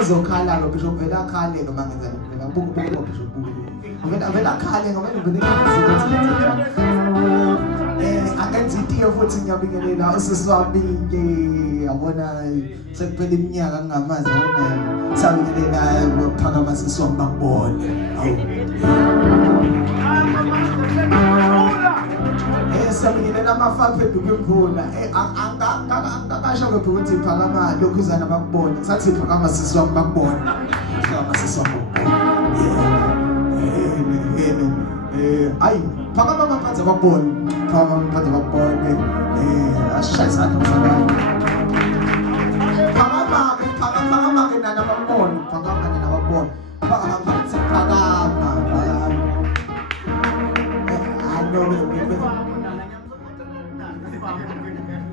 usezokhala lo Bishop vela khale noma ngenza phela buku Bishop vela khale ngoba uvele akenza itiyo futhi ngiyabingelela usisiwami ke yabona sekuphela iminyaka ngingamazi yabona sabingelela ukuphakama sisiwami bakubone sabingelela amafafu edukwimvula angakasho ke ukuthi phakama lokhuzana bakubone sathi phakama sisiwami bakubone phakama sisiwami ay phakama maphansi bakubone phakama maphansi bakubone ashaya isandla mfana phakama ke nana bakubone phakama nana bakubone phakama maphansi phakama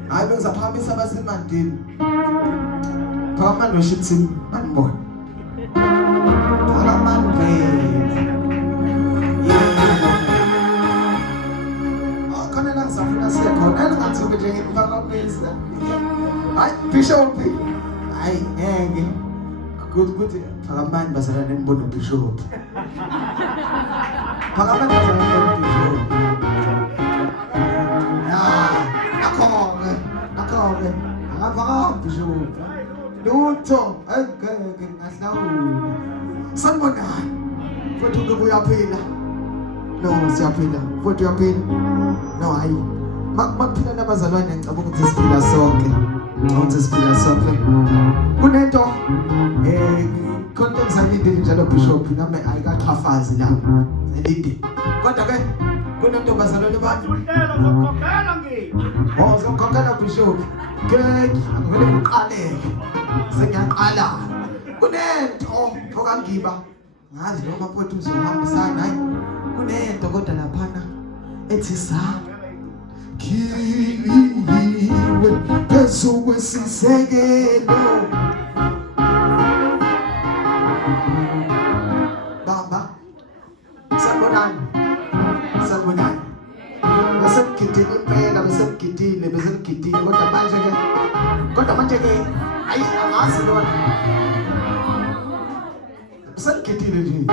hayi bengizaphakambisa abasemandini phakama noshithi manibone phakama safuna sikhona ngathi nje ngiphakamisa hayi Bishop hayi ngeke ukuthi phakamani bazalana nembono Bishop phakamani bazalana nembono Bishop akhoke akaphakama Bishop lutho ngeke ngahlawula sanibonani futhi ukubuya phila no siyaphila futhi uyaphila no hayi makuphila nabazalwane ngicabanga ukuthi siphila sonke ukuthi siphila sonke kunento konke ngizalindele njalo Bishop nami ayikaxhafazi la elinde kodwa ke kunento bazalwane bami uzokhokhela ngini uzokhokhela Bishop ke ngivele ngiqaleke sengiyaqala kunento okangiba ngazi noma mfowethu uzohambisana hayi kunento kodwa laphana ethi sa kiwe phezu kwesisekelo baba sanibonani besemgidile impela besemgidile kodwa manje ke ayi angazi lona besemgidile nje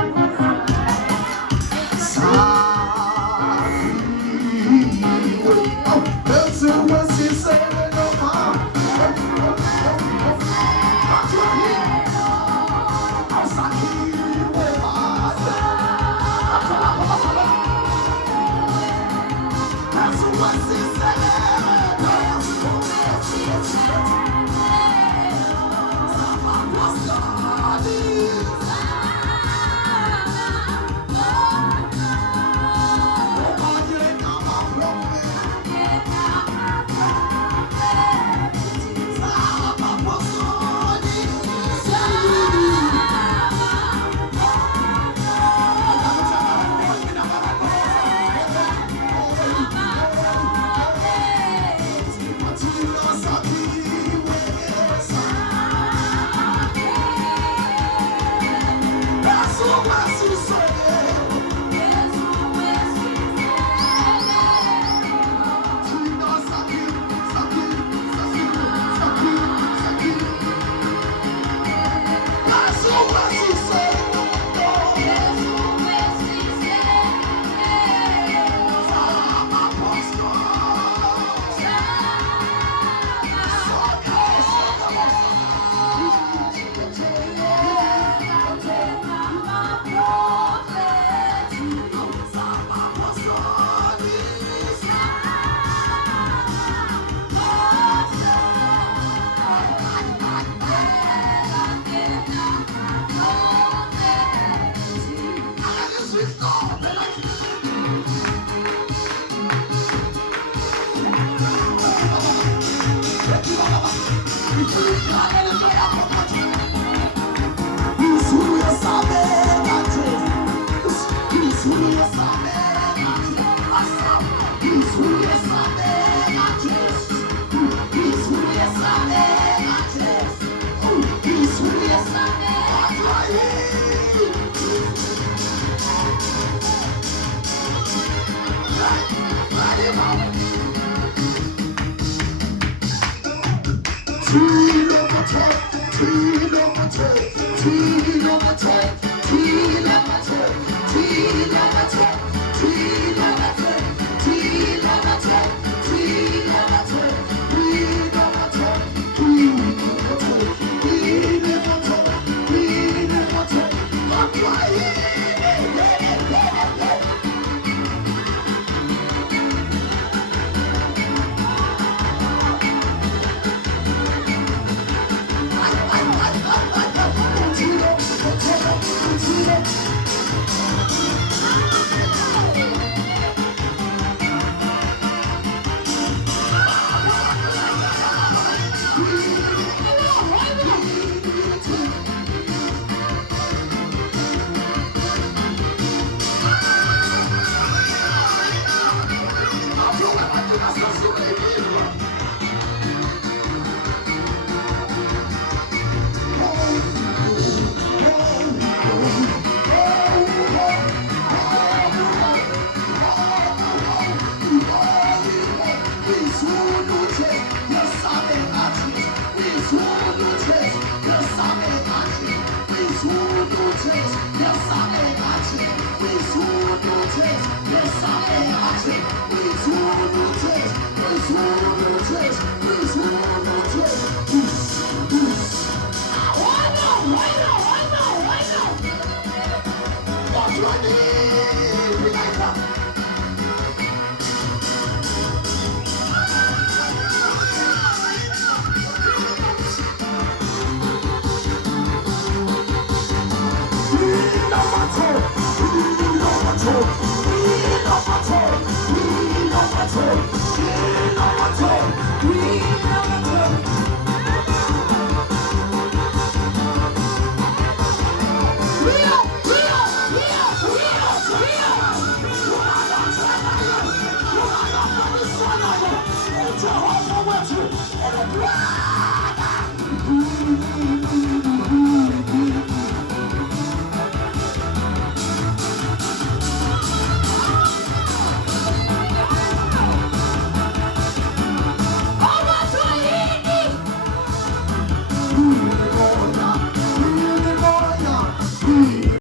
Number two.